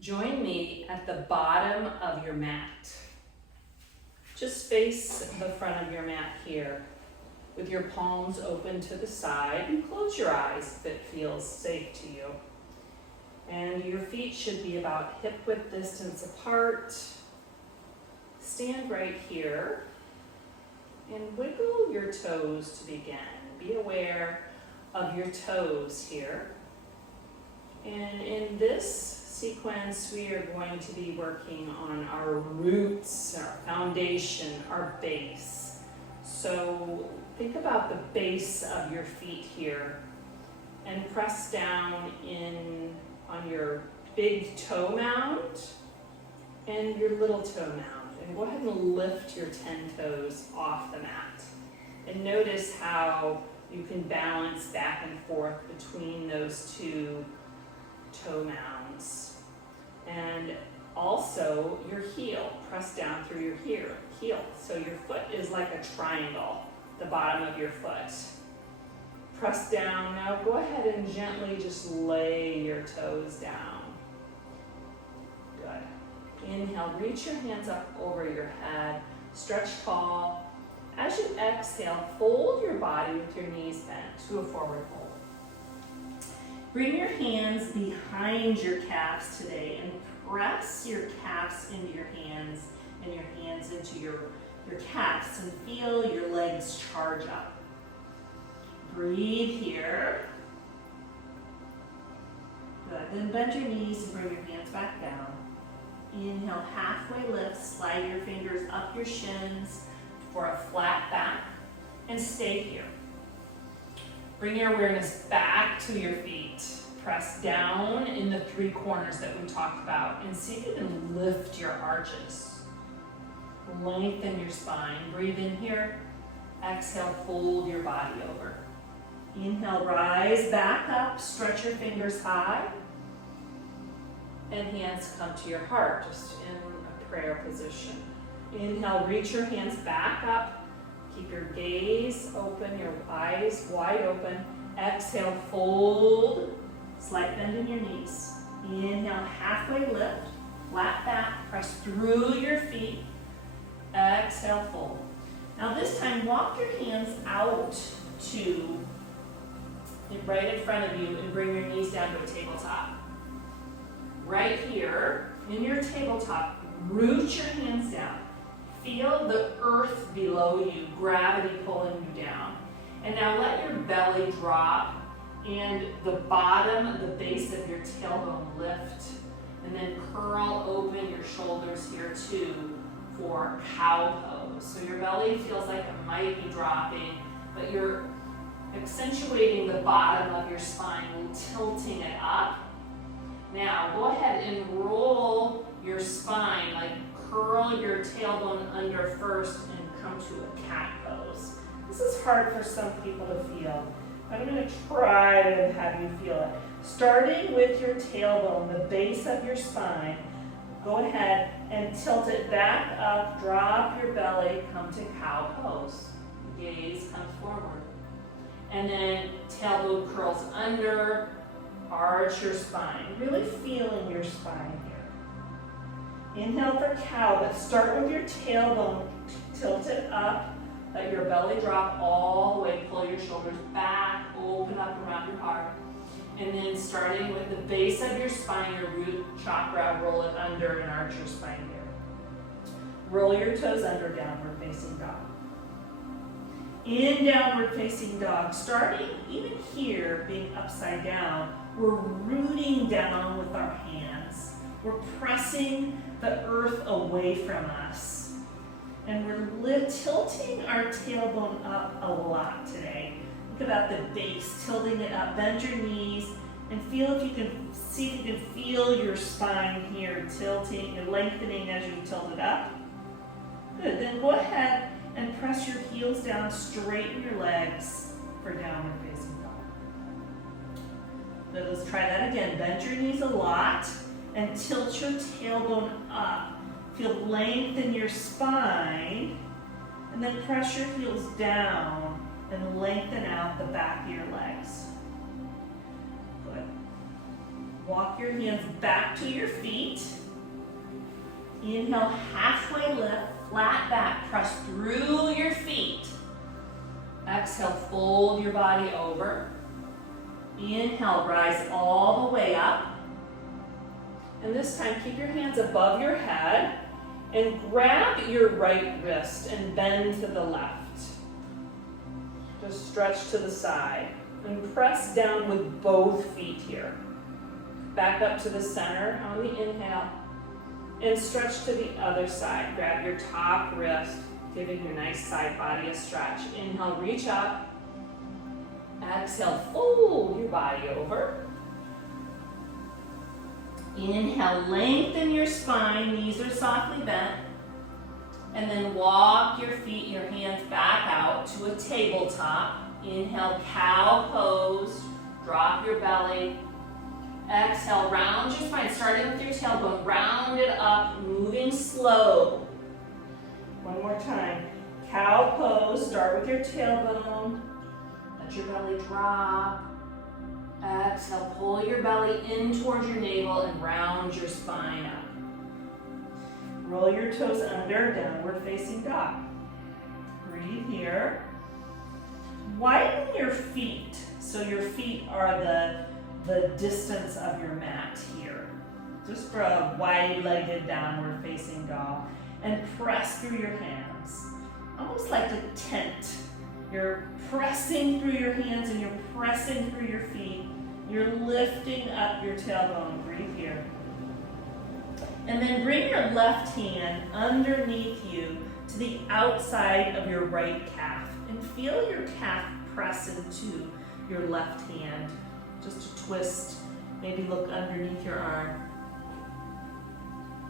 Join me at the bottom of your mat. Just face the front of your mat here with your palms open to the side, and close your eyes if it feels safe to you. And your feet should be about hip width distance apart. Stand right here and wiggle your toes to begin. Be aware of your toes here. And in this sequence, we are going to be working on our roots, our foundation, our base. So think about the base of your feet here and press down on your big toe mound and your little toe mound. And go ahead and lift your 10 toes off the mat. And notice how you can balance back and forth between those two toe mounds. And also your heel, press down through your heel. So your foot is like a triangle, the bottom of your foot. Press down. Now go ahead and gently just lay your toes down. Good. Inhale, reach your hands up over your head, stretch tall. As you exhale, fold your body with your knees bent to a forward fold. Bring your hands behind your calves today and press your calves into your hands and your hands into your calves and feel your legs charge up. Breathe here. Good. Then bend your knees and bring your hands back down. Inhale, halfway lift. Slide your fingers up your shins for a flat back and stay here. Bring your awareness back to your feet. Press down in the three corners that we talked about and see if you can lift your arches. Lengthen your spine. Breathe in here. Exhale, fold your body over. Inhale, rise back up. Stretch your fingers high. And hands come to your heart, just in a prayer position. Inhale, reach your hands back up. Keep your gaze open, your eyes wide open. Exhale, fold. Slight bend in your knees. Inhale, halfway lift. Flat back, press through your feet. Exhale, fold. Now this time, walk your hands out to right in front of you and bring your knees down to a tabletop. Right here, in your tabletop, root your hands down. Feel the earth below you, gravity pulling you down. And now let your belly drop and the bottom, the base of your tailbone lift. And then curl open your shoulders here too for cow pose. So your belly feels like it might be dropping, but you're accentuating the bottom of your spine, tilting it up. Now go ahead and roll your spine, like curl your tailbone under first and come to a cat pose. This is hard for some people to feel. I'm going to try to have you feel it. Starting with your tailbone, the base of your spine, go ahead and tilt it back up, drop your belly, come to cow pose. Gaze comes forward. And then tailbone curls under, arch your spine, really feeling your spine here. Inhale for cow, but start with your tailbone, tilt it up, let your belly drop all the way, pull your shoulders back, open up around your heart. And then starting with the base of your spine, your root chakra, roll it under and arch your spine here. Roll your toes under, downward facing dog. In downward facing dog, starting even here, being upside down, we're rooting down with our hands. We're pressing the earth away from us. And we're tilting our tailbone up a lot today. Think about the base, tilting it up. Bend your knees and feel if you can feel your spine here tilting and lengthening as you tilt it up. Good. Then go ahead and press your heels down, straighten your legs for downward facing dog. Good. Let's try that again. Bend your knees a lot and tilt your tailbone up. Feel length in your spine, and then press your heels down and lengthen out the back of your legs. Good. Walk your hands back to your feet. Inhale, halfway lift, flat back, press through your feet. Exhale, fold your body over. Inhale, rise all the way up. And this time, keep your hands above your head and grab your right wrist and bend to the left. Just stretch to the side and press down with both feet here. Back up to the center on the inhale and stretch to the other side. Grab your top wrist, giving your nice side body a stretch. Inhale, reach up. Exhale, fold your body over. Inhale, lengthen your spine, knees are softly bent. And then walk your feet, your hands back out to a tabletop. Inhale, cow pose, drop your belly. Exhale, round your spine, starting with your tailbone, round it up, moving slow. One more time, cow pose, start with your tailbone, let your belly drop. Exhale, pull your belly in towards your navel and round your spine up. Roll your toes under, downward facing dog. Breathe here. Widen your feet so your feet are the distance of your mat here. Just for a wide-legged downward facing dog. And press through your hands. Almost like a tent. You're pressing through your hands and you're pressing through your feet. You're lifting up your tailbone. Breathe here. And then bring your left hand underneath you to the outside of your right calf. And feel your calf press into your left hand. Just to twist, maybe look underneath your arm.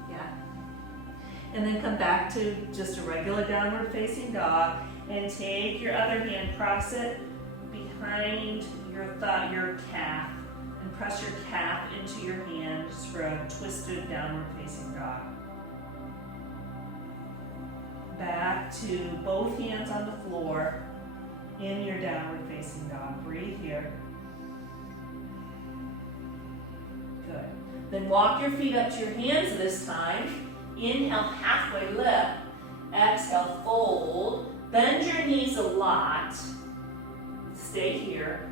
Yeah. And then come back to just a regular downward facing dog and take your other hand, cross it behind your calf and press your calf into your hand just for a twisted downward facing dog. Back to both hands on the floor in your downward facing dog. Breathe here. Good. Then walk your feet up to your hands this time. Inhale, halfway lift. Exhale, fold. Bend your knees a lot. Stay here.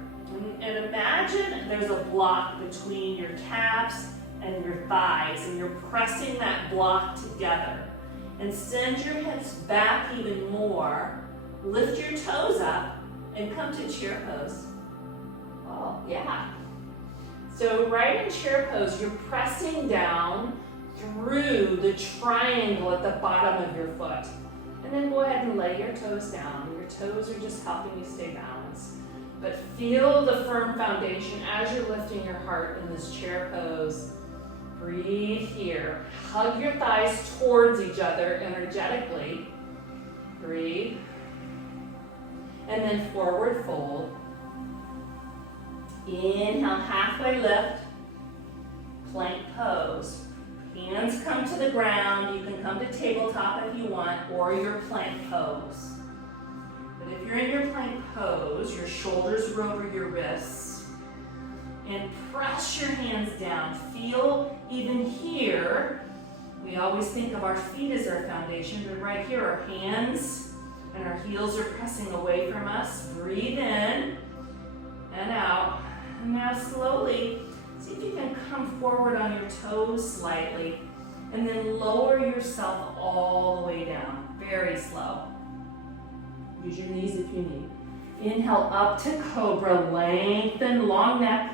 And imagine there's a block between your calves and your thighs, and you're pressing that block together. And send your hips back even more. Lift your toes up and come to chair pose. Oh, yeah. So right in chair pose, you're pressing down through the triangle at the bottom of your foot. And then go ahead and lay your toes down. Your toes are just helping you stay balanced. But feel the firm foundation as you're lifting your heart in this chair pose. Breathe here. Hug your thighs towards each other energetically. Breathe. And then forward fold. Inhale, halfway lift. Plank pose. Hands come to the ground. You can come to tabletop if you want, or your plank pose. But if you're in your plank pose, your shoulders are over your wrists. And press your hands down. Feel even here. We always think of our feet as our foundation, but right here, our hands and our heels are pressing away from us. Breathe in and out. And now slowly, see if you can come forward on your toes slightly, and then lower yourself all the way down. Very slow. Use your knees if you need. Inhale up to cobra, lengthen, long neck.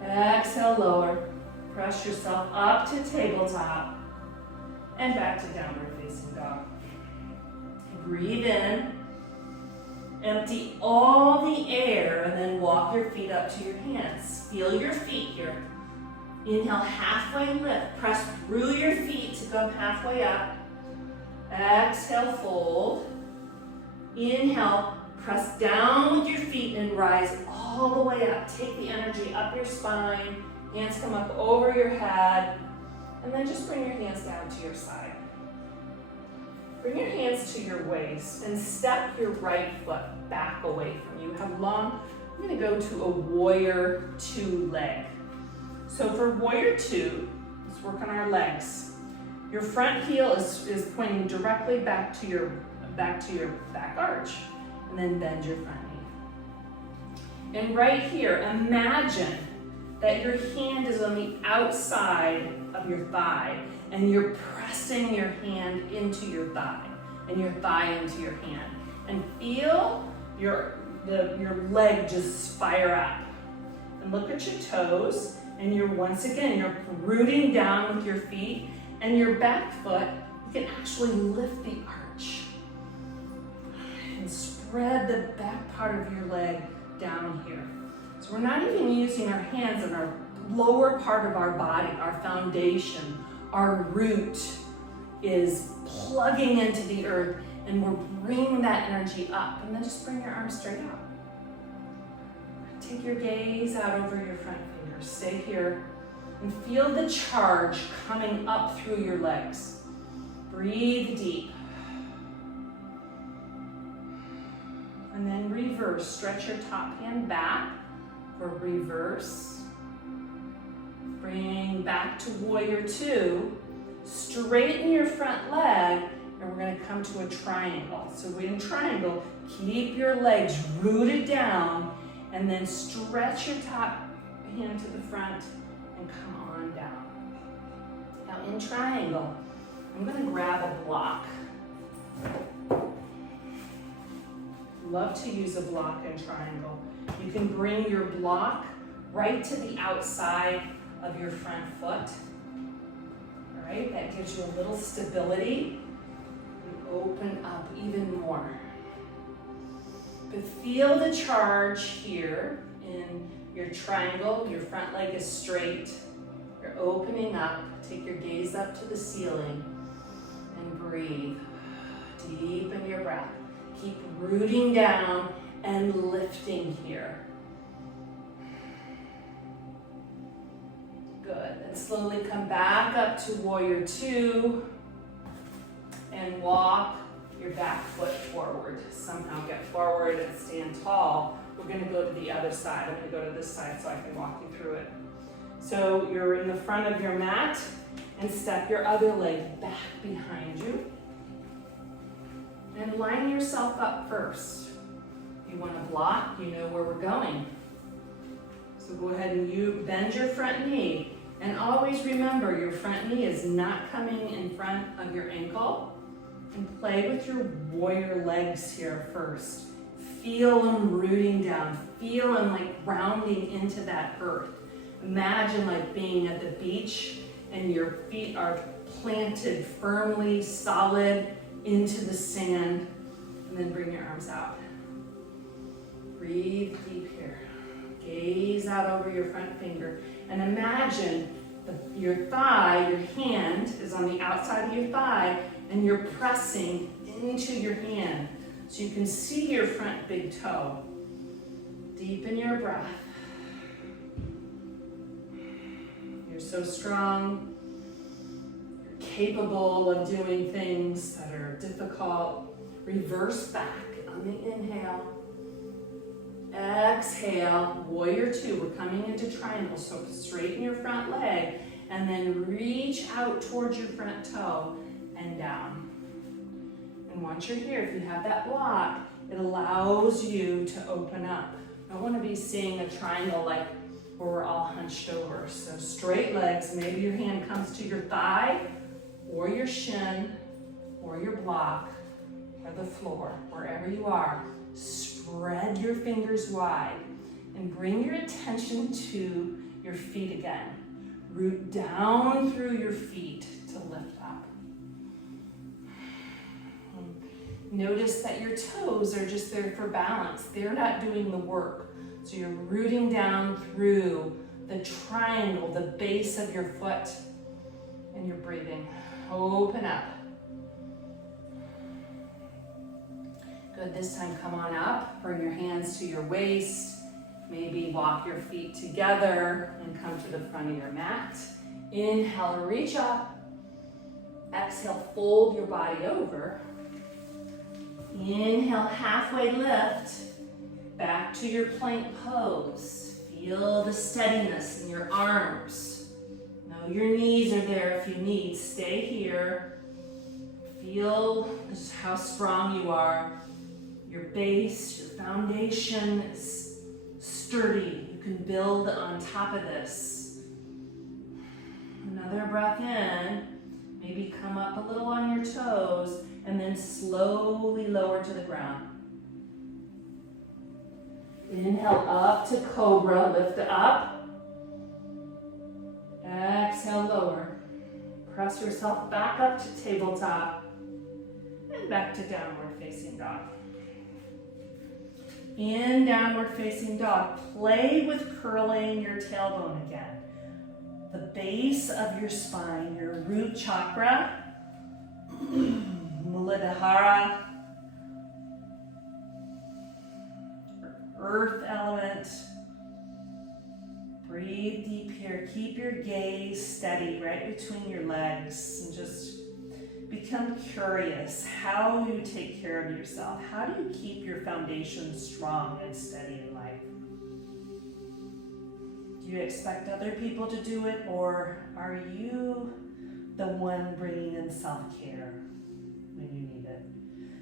Exhale, lower. Press yourself up to tabletop and back to downward facing dog. Breathe in. Empty all the air and then walk your feet up to your hands. Feel your feet here. Inhale, halfway lift. Press through your feet to come halfway up. Exhale, fold. Inhale, press down with your feet and rise all the way up. Take the energy up your spine. Hands come up over your head. And then just bring your hands down to your side. Bring your hands to your waist and step your right foot back away from you. I'm going to go to a warrior two leg. So for warrior two, let's work on our legs. Your front heel is pointing directly back to your back arch, and then bend your front knee. And right here, imagine that your hand is on the outside of your thigh, and you're pressing your hand into your thigh, and your thigh into your hand. And feel your leg just fire up. And look at your toes, and you're rooting down with your feet, and your back foot, you can actually lift the arch. And spread the back part of your leg down here. So we're not even using our hands in our lower part of our body, our foundation, our root is plugging into the earth, and we're bringing that energy up. And then just bring your arms straight out. Take your gaze out over your front fingers. Stay here and feel the charge coming up through your legs. Breathe deep. And then reverse. Stretch your top hand back for reverse. Bring back to warrior two. Straighten your front leg, and we're going to come to a triangle. So in triangle, keep your legs rooted down, and then stretch your top hand to the front and come on down. Now in triangle, I'm going to grab a block. Love to use a block in triangle. You can bring your block right to the outside of your front foot. All right, that gives you a little stability. And open up even more. But feel the charge here in your triangle. Your front leg is straight. You're opening up. Take your gaze up to the ceiling and breathe. Deepen your breath. Keep rooting down and lifting here. Good. And slowly come back up to warrior two and walk your back foot forward. Somehow get forward and stand tall. We're going to go to the other side. I'm going to go to this side so I can walk you through it. So you're in the front of your mat and step your other leg back behind you. And line yourself up first. You want to block, you know where we're going. So go ahead and you bend your front knee. And always remember, your front knee is not coming in front of your ankle. And play with your warrior legs here first. Feel them rooting down. Feel them like rounding into that earth. Imagine like being at the beach and your feet are planted firmly, solid, into the sand, and then bring your arms out. Breathe deep here. Gaze out over your front finger, and imagine your thigh, your hand is on the outside of your thigh, and you're pressing into your hand so you can see your front big toe. Deepen your breath. You're so strong. Capable of doing things that are difficult. Reverse back on the inhale. Exhale, warrior two. We're coming into triangle, so straighten your front leg and then reach out towards your front toe and down. And once you're here, if you have that block, it allows you to open up. I don't want to be seeing a triangle like where we're all hunched over. So straight legs, maybe your hand comes to your thigh, or your shin, or your block, or the floor, wherever you are. Spread your fingers wide and bring your attention to your feet again. Root down through your feet to lift up. Notice that your toes are just there for balance. They're not doing the work. So you're rooting down through the triangle, the base of your foot, and you're breathing. Open up. Good, this time come on up. Bring your hands to your waist. Maybe walk your feet together and come to the front of your mat. Inhale, reach up. Exhale, fold your body over. Inhale, halfway lift. Back to your plank pose. Feel the steadiness in your arms. Know your knees are there if you need. Stay here. Feel how strong you are. Your base, your foundation is sturdy. You can build on top of this. Another breath in. Maybe come up a little on your toes and then slowly lower to the ground. Inhale up to cobra, lift it up. Exhale, lower. Press yourself back up to tabletop and back to downward facing dog. In downward facing dog, play with curling your tailbone again. The base of your spine, your root chakra, Muladhara, earth element. Breathe deep here. Keep your gaze steady right between your legs and just become curious how you take care of yourself. How do you keep your foundation strong and steady in life? Do you expect other people to do it, or are you the one bringing in self-care when you need it?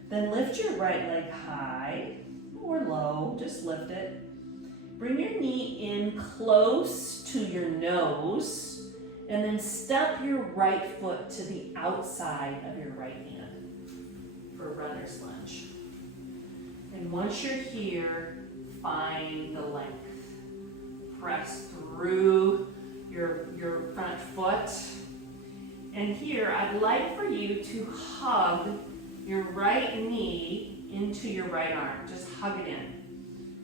Then lift your right leg high or low, just lift it. Bring your knee in close to your nose, and then step your right foot to the outside of your right hand for a runner's lunge. And once you're here, find the length. Press through your front foot. And here, I'd like for you to hug your right knee into your right arm. Just hug it in.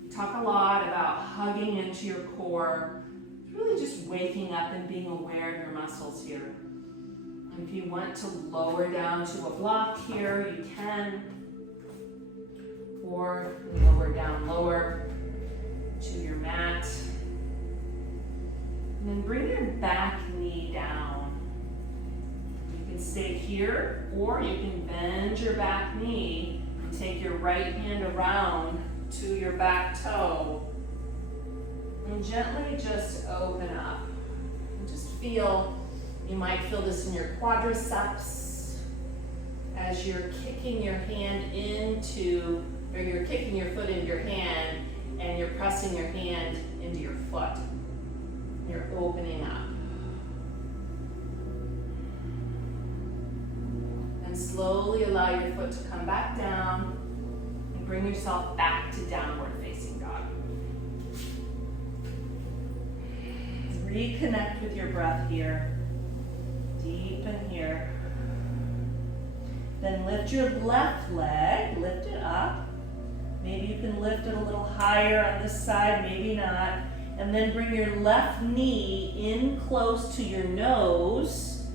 We talk a lot about hugging into your core. It's really just waking up and being aware of your muscles here. If you want to lower down to a block here, you can. Or lower down lower to your mat. And then bring your back knee down. You can stay here, or you can bend your back knee and take your right hand around to your back toe. And gently just open up. And just feel, you might feel this in your quadriceps as you're kicking your hand into, or you're kicking your foot into your hand and you're pressing your hand into your foot. You're opening up. And slowly allow your foot to come back down and bring yourself back to downward facing dog. Reconnect with your breath here. Deepen here. Then lift your left leg, lift it up. Maybe you can lift it a little higher on this side, maybe not. And then bring your left knee in close to your nose,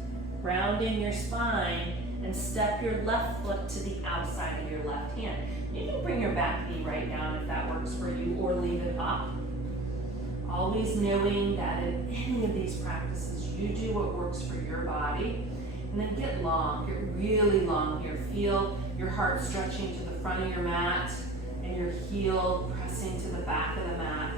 rounding your spine, and step your left foot to the outside of your left hand. You can bring your back knee right down if that works for you, or leave it up. Always knowing that in any of these practices, you do what works for your body. And then get long, get really long here. Feel your heart stretching to the front of your mat and your heel pressing to the back of the mat.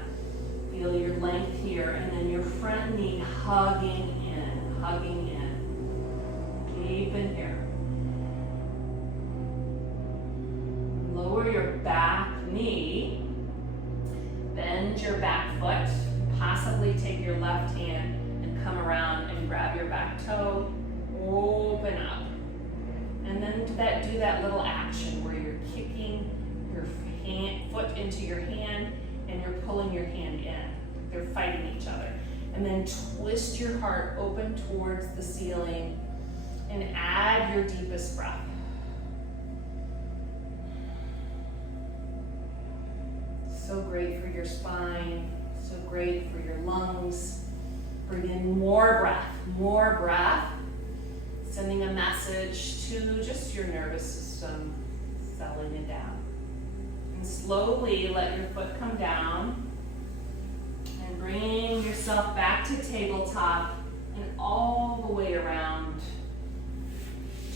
Feel your length here, and then your front knee hugging in, hugging in. Deepen here. Lower your back knee. Bend your back foot. Possibly take your left hand and come around and grab your back toe. Open up. And then do that little action where you're kicking your foot into your hand and you're pulling your hand in. They're fighting each other. And then twist your heart open towards the ceiling and add your deepest breath. So great for your spine, so great for your lungs. Bring in more breath. Sending a message to just your nervous system, settling it down. And slowly let your foot come down and bring yourself back to tabletop and all the way around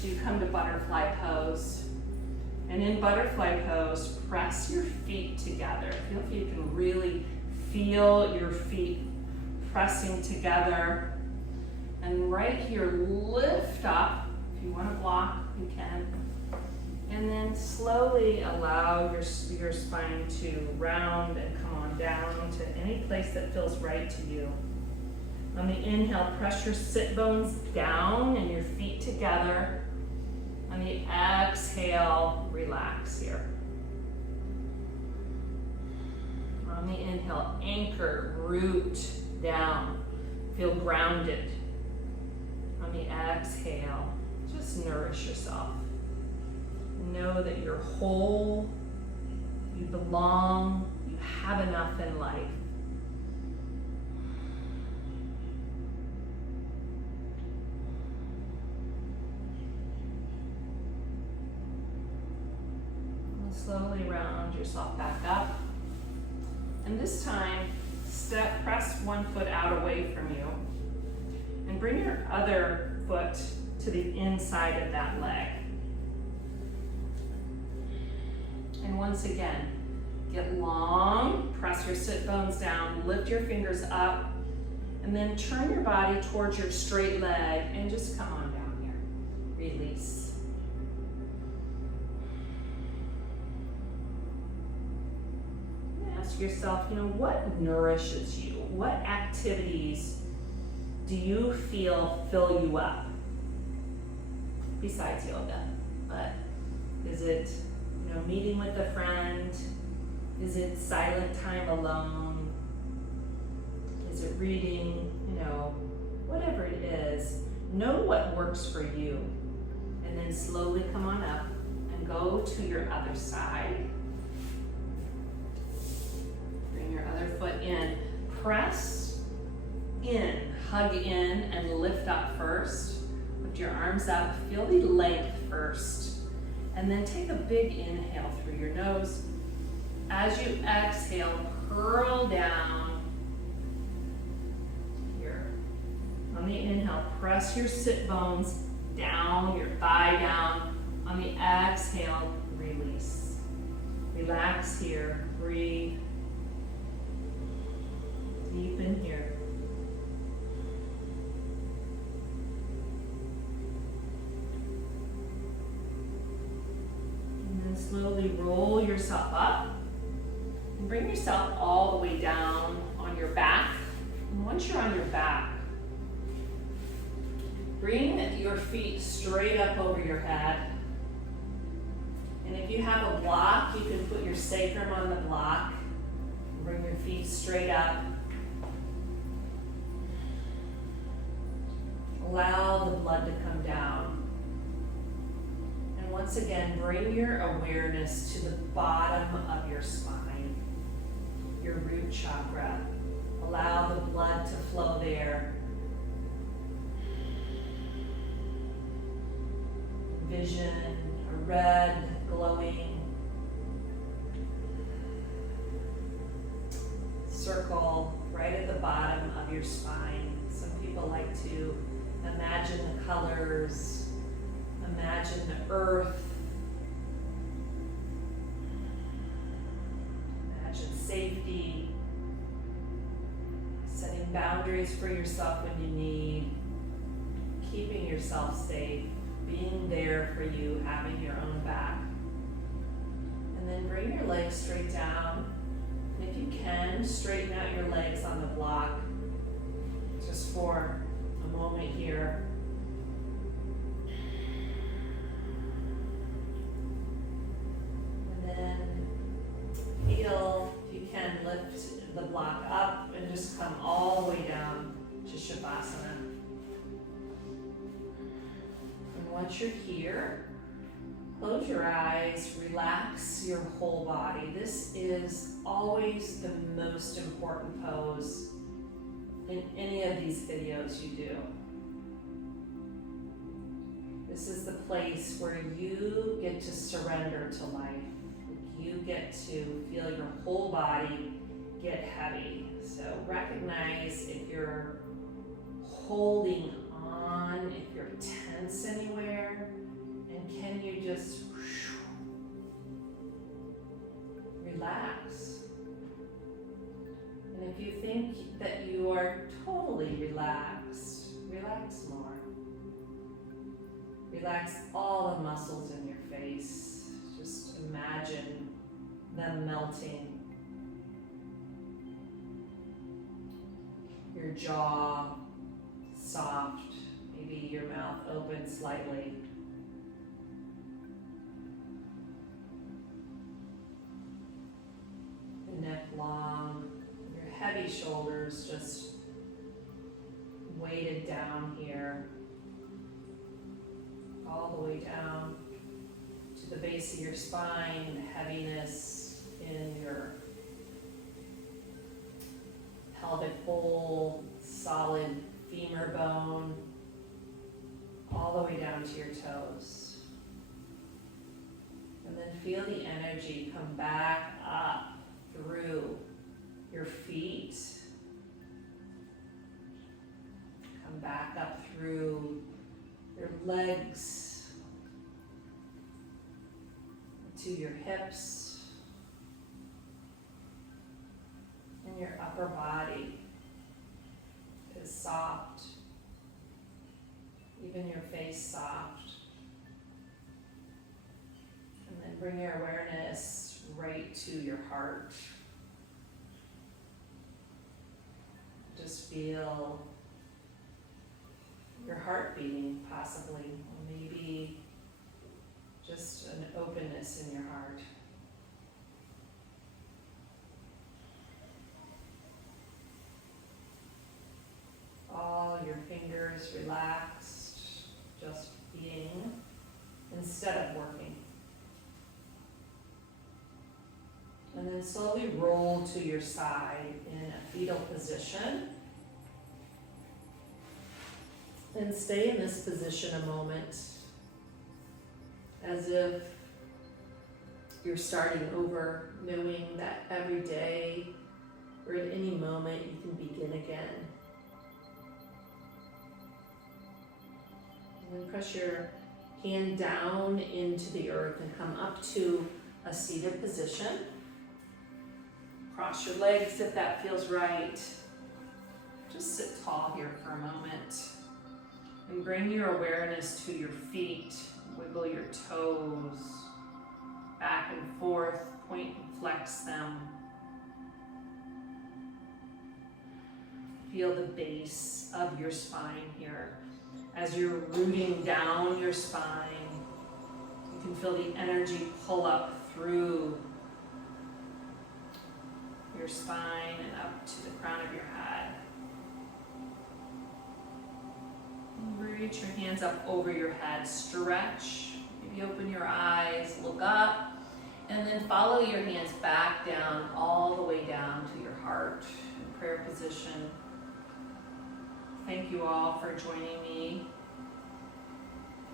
to come to butterfly pose. And in butterfly pose, press your feet together. Feel if you can really Feel your feet pressing together. And right here, lift up. If you want to block, you can. And then slowly allow your spine to round and come on down to any place that feels right to you. On the inhale, press your sit bones down and your feet together. On the exhale, relax here. On the inhale, anchor, root down. Feel grounded. On the exhale, just nourish yourself. Know that you're whole, you belong, you have enough in life. And slowly round yourself back up. And this time, press one foot out away from you and bring your other foot to the inside of that leg. And once again, get long, press your sit bones down, lift your fingers up, and then turn your body towards your straight leg and just come on down here. Release. Ask yourself, what nourishes you? What activities do you feel fill you up? Besides yoga, but is it meeting with a friend? Is it silent time alone? Is it reading? Whatever it is, know what works for you. And then slowly come on up and go to your other side. Bring your other foot in. Press in, hug in, and lift up first. Lift your arms up, feel the length first. And then take a big inhale through your nose. As you exhale, curl down here. On the inhale, press your sit bones down, your thigh down. On the exhale, release. Relax here, breathe. Deep in here. Slowly roll yourself up and bring yourself all the way down on your back. And once you're on your back, bring your feet straight up over your head. And if you have a block, you can put your sacrum on the block. Bring your feet straight up. Allow the blood to come down. Once again, bring your awareness to the bottom of your spine, your root chakra. Allow the blood to flow there. Vision, a red, glowing circle right at the bottom of your spine. Some people like to imagine the colors. Imagine the earth. Imagine safety. Setting boundaries for yourself when you need. Keeping yourself safe. Being there for you, having your own back. And then bring your legs straight down. If you can, straighten out your legs on the block. Just for a moment here. Then feel, if you can, lift the block up and just come all the way down to Shavasana. And once you're here, close your eyes, relax your whole body. This is always the most important pose in any of these videos you do. This is the place where you get to surrender to life. You get to feel your whole body get heavy. So recognize if you're holding on, if you're tense anywhere, and can you just relax. And if you think that you are totally relaxed, relax more. Relax all the muscles in your face. Just imagine them melting. Your jaw soft, maybe your mouth open slightly. The neck long, your heavy shoulders just weighted down here, all the way down to the base of your spine, the heaviness in your pelvic bowl, solid femur bone, all the way down to your toes. And then feel the energy come back up through your feet, come back up through your legs, to your hips, and your upper body is soft, even your face soft. And then bring your awareness right to your heart. Just feel your heart beating, possibly, or maybe just an openness in your heart. All your fingers relaxed, just being instead of working. And then slowly roll to your side in a fetal position. And stay in this position a moment, as if you're starting over, knowing that every day or at any moment you can begin again. And then press your hand down into the earth and come up to a seated position. Cross your legs if that feels right. Just sit tall here for a moment. And bring your awareness to your feet. Wiggle your toes back and forth, point and flex them. Feel the base of your spine here. As you're rooting down your spine, you can feel the energy pull up through your spine and up to the crown of your head. Reach your hands up over your head, stretch, maybe open your eyes, look up, and then follow your hands back down, all the way down to your heart in prayer position. Thank you all for joining me,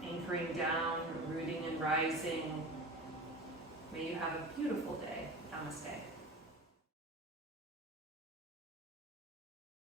anchoring down, rooting and rising. May you have a beautiful day. Namaste.